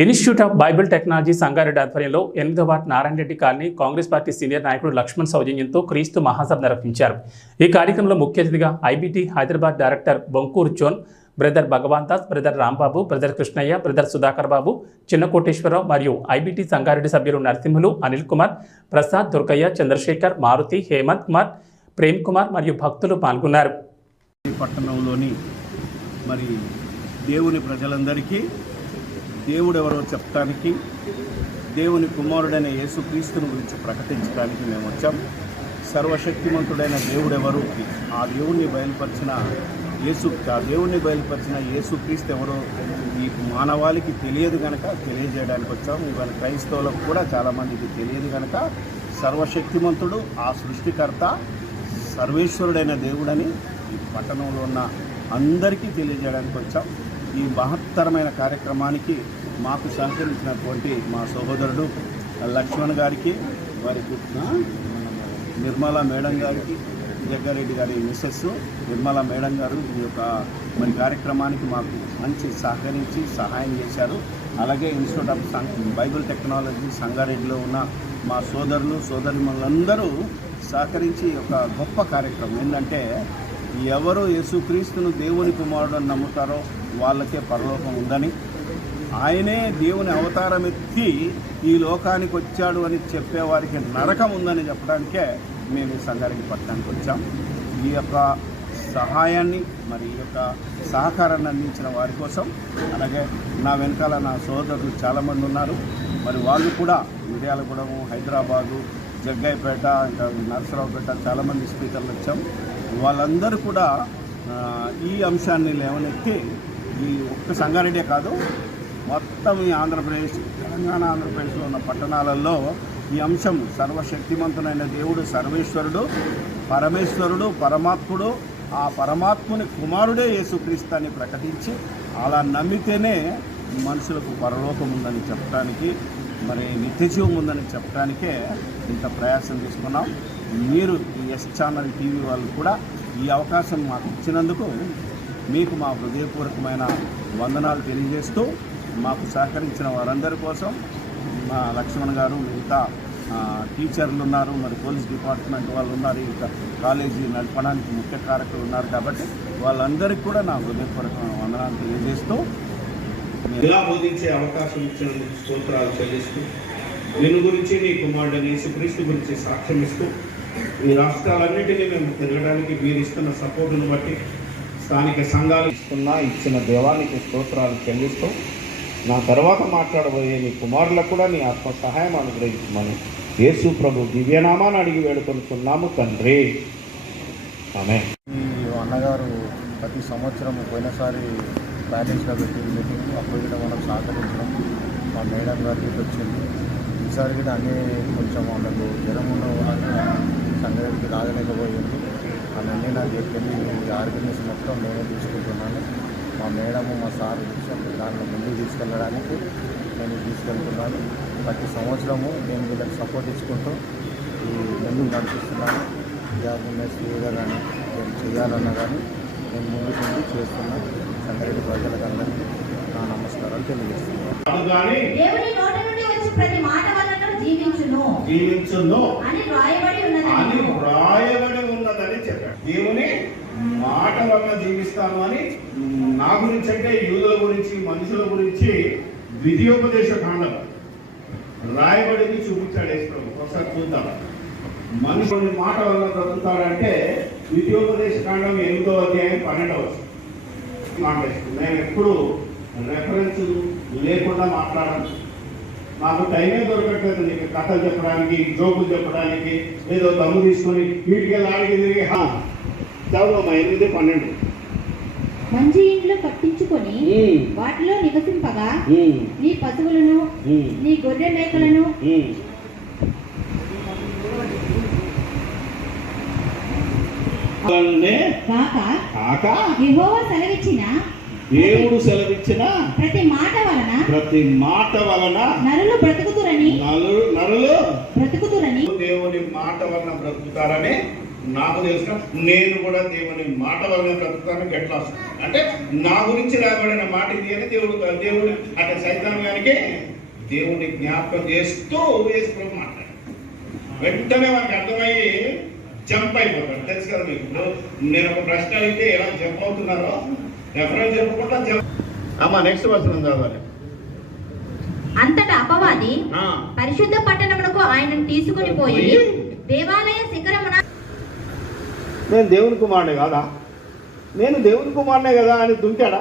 Institute of bible technology Sangareddy ఆధ్వర్యంలో ఎనిమిదో ward Narayana Reddy colony Congress party senior నాయకుడు లక్ష్మణ్ సౌజన్యంతో క్రీస్తు మహాసభ నిర్వహించారు. ఈ కార్యక్రమంలో ముఖ్య అతిథిగా IBT Hyderabad director Bonkuru zone brother Bhagwan Das brother Rambabu brother Krishnaiah brother Sudhakar Babu చిన్న కోటేశ్వరరావు మరియు ఐబీటీ సంగారెడ్డి సభ్యులు నరసింహులు అనిల్ కుమార్ ప్రసాద్ దుర్గయ్య చంద్రశేఖర్ మారుతి హేమంత్ కుమార్ ప్రేమ్ కుమార్ మరియు భక్తులు పాల్గొన్నారు. పట్టణంలోని మరి దేవుని ప్రజలందరికీ దేవుడు ఎవరో చెప్పడానికి దేవుని కుమారుడైన యేసుక్రీస్తుని గురించి ప్రకటించడానికి మేము వచ్చాం. సర్వశక్తిమంతుడైన దేవుడు ఎవరు ఆ దేవుణ్ణి బయలుపరిచిన యేసు ఆ దేవుణ్ణి బయలుపరిచిన యేసుక్రీస్తు ఎవరో ఈ మానవాళికి తెలియదు కనుక తెలియజేయడానికి వచ్చాం. ఇవాళ క్రైస్తవులకు కూడా చాలామందికి తెలియదు కనుక సర్వశక్తిమంతుడు ఆ సృష్టికర్త సర్వేశ్వరుడైన దేవుడని ఈ పట్టణంలో ఉన్న అందరికీ తెలియజేయడానికి వచ్చాం. ఈ మహత్తరమైన కార్యక్రమానికి మాకు సహకరించినటువంటి మా సహోదరుడు లక్ష్మణ్ గారికి వారి ఆ, నిర్మల మేడం గారికి జగ్గారెడ్డి గారి మిస్సెస్ నిర్మల మేడం గారు ఈ యొక్క మరి కార్యక్రమానికి మాకు మంచి సహకరించి సహాయం చేశారు. అలాగే ఇన్స్టిట్యూట్ ఆఫ్ బైబిల్ టెక్నాలజీ సంగారెడ్డిలో ఉన్న మా సోదరులు సోదరులందరూ సహకరించి ఒక గొప్ప కార్యక్రమం ఏంటంటే ఎవరు యేసుక్రీస్తును దేవుని కుమారుడు అని నమ్ముతారో వాళ్ళకే పరలోకం ఉందని ఆయనే దేవుని అవతారం ఎత్తి ఈ లోకానికి వచ్చాడు అని చెప్పేవారికి నరకం ఉందని చెప్పడానికే మేము ఈ సంఘానికి పట్టణానికి వచ్చాం. ఈ యొక్క సహాయాన్ని మరి ఈ యొక్క సహకారాన్ని అందించిన వారి కోసం అలాగే నా వెనకాల నా సోదరులు చాలామంది ఉన్నారు. మరి వాళ్ళు కూడా మిర్యాలగూడము హైదరాబాదు జగ్గైపేట ఇంకా నరసరావుపేట చాలామంది స్పీకర్లు వచ్చాం. వాళ్ళందరూ కూడా ఈ అంశాన్ని లేవనెత్తి ఈ ఒక్క సంగారెడ్డే కాదు మొత్తం ఈ ఆంధ్రప్రదేశ్ తెలంగాణ ఆంధ్రప్రదేశ్లో ఉన్న పట్టణాలలో ఈ అంశం సర్వశక్తిమంతునైన దేవుడు సర్వేశ్వరుడు పరమేశ్వరుడు పరమాత్ముడు ఆ పరమాత్ముని కుమారుడే యేసుక్రీస్తాన్ని ప్రకటించి అలా నమ్మితేనే మనుషులకు పరలోకం ఉందని చెప్పడానికి మరి నిత్యజీవం ఉందని చెప్పడానికే ఇంత ప్రయాసం తీసుకున్నాం. మీరు ఈ ఎస్ ఛానల్ టీవీ వాళ్ళు కూడా ఈ అవకాశం మాకు ఇచ్చినందుకు మీకు మా హృదయపూర్వకమైన వందనాలు తెలియజేస్తూ మాకు సహకరించిన వారందరి కోసం మా లక్ష్మణ్ గారు మిగతా టీచర్లు ఉన్నారు మరి పోలీస్ డిపార్ట్మెంట్ వాళ్ళు ఉన్నారు ఇంకా కాలేజీ నడపడానికి ముఖ్య కారకులు ఉన్నారు కాబట్టి వాళ్ళందరికీ కూడా నా హృదయపూర్వకమైన వందనాలు తెలియజేస్తూ ఇలా బోధించే అవకాశం ఇచ్చినందుకు స్తోత్రాలు చెల్లిస్తూ నిన్ను గురించి నీ కుమారుడు యేసుక్రీస్తు గురించి సాక్ష్యం ఇస్తూ ఈ రాష్ట్రాలన్నింటినీ మేము తిరగడానికి మీరు ఇస్తున్న సపోర్టును బట్టి స్థానిక సంఘాలు ఇస్తున్న ఇచ్చిన దేవానికి స్తోత్రాలు చెల్లిస్తూ నా తర్వాత మాట్లాడబోయే నీ కుమారులకు కూడా నీ ఆత్మ సహాయం అనుగ్రహించమని యేసు ప్రభు దివ్యనామాన్ని అడిగి వేడుకొనుకున్నాము తండ్రి. ఆమె అన్నగారు ప్రతి సంవత్సరం పోయినసారి ప్యారెంట్స్గా పెట్టి మీటింగ్ అప్పుడు కూడా మనం సహకరించడం మా మేడం గారికి వచ్చింది. ఈసారి కూడా అన్నీ కొంచెం వాళ్ళకు జ్వరం ఉన్న వాళ్ళని సంగతికి రాగలేకపోయింది. అవన్నీ నాకు చెప్పింది. ఆర్గనైజ్ మొత్తం నేనే తీసుకుంటున్నాను. మా మేడము మా సార్ విషయం దాన్ని ముందుకు తీసుకెళ్ళడానికి నేను తీసుకెళ్తున్నాను. ప్రతి సంవత్సరము నేను వీళ్ళకి సపోర్ట్ ఇచ్చుకుంటూ ఈ ముందుకు నడిపిస్తున్నాను. విద్యార్థులు ఏదో కానీ నేను చేయాలన్నా కానీ నేను ముందుకు ముందు చేస్తున్నాను. సంగారెడ్డి ప్రజలకు అందరికీ నా నమస్కారాలు తెలియజేస్తున్నాను. కానీ దేవుని నోట నుండి వచ్చి ప్రతి మాట వలన జీవించును. జీవించును. అని రాయబడి అని ఉన్నది వ్రాయబడి ఉన్నదని చెప్పాడు దేవుని మాట వలన జీవిస్తాను అని నా గురించి అంటే యూదుల గురించి మనుషుల గురించి విధియోపదేశ కాండం రాయబడింది చూపించాడు యేసుప్రభు. ఒకసారి చూద్దాం. మనుషుని మాట వలన బ్రతుకుతాడంటే విధియోపదేశ కాండం ఎనిమిదో అధ్యాయం పన్నెండవ మాట్లాడుతుంది నేను ఎప్పుడు రెఫరెన్స్ లేకుండా మాట్లాడను. నాకు టైమే దొరకట్లేదు నీకు కథలు చెప్పడానికి జోకులు చెప్పడానికి. ఏదో దమ్ము తీసుకొని వీటికి వెళ్ళి ఆడికి తిరిగి హా, చదువు ఎనిమిది పన్నెండు. మంచి ఇండ్లు కట్టించుకొని వాటిలో నివసింపగా నీ పశువులను నీ గొర్రె మేకలను కాక కాక యెహోవా సెలవిచ్చిన దేవుడు సెలవిచ్చిన ప్రతి మాట వలన ప్రతి మాట వలన నరులు బ్రతుకుతురని నలు నరులు బ్రతుకుతురని దేవుని మాట వలన బ్రతుకుతారని నాకు తెలిసిన నేను కూడా దేవుని మాట వలన బ్రతుకుతాను గట్లా వస్తుంది. అంటే నా గురించి రాబడిన మాట ఇది అని దేవుడు దేవుడు అంటే సైతాన్ గారికి దేవుని జ్ఞాపకం చేస్తూ వేసుకుని మాట్లాడు వెంటనే మనకు అర్థమయ్యి జంప్ అయిపోతాడు తెలుసు కదా మీకు. ఇప్పుడు నేను ఒక ప్రశ్న అడిగితే ఎలా జంప్ అవుతున్నారో ఎవరైనా చెప్పకుండా జంప్ అమ్మా నెక్స్ట్ వర్షన్ చదవాలి అంతటా అపవాది ఆ. పరిశుద్ధ పట్టణమునకు ఆయనను తీసుకుని పోయి దేవాలయ శిఖరమున నేను దేవుని కుమారుడే కాదా? నేను దేవుని కుమారుడే కదా అని దుంకాడా?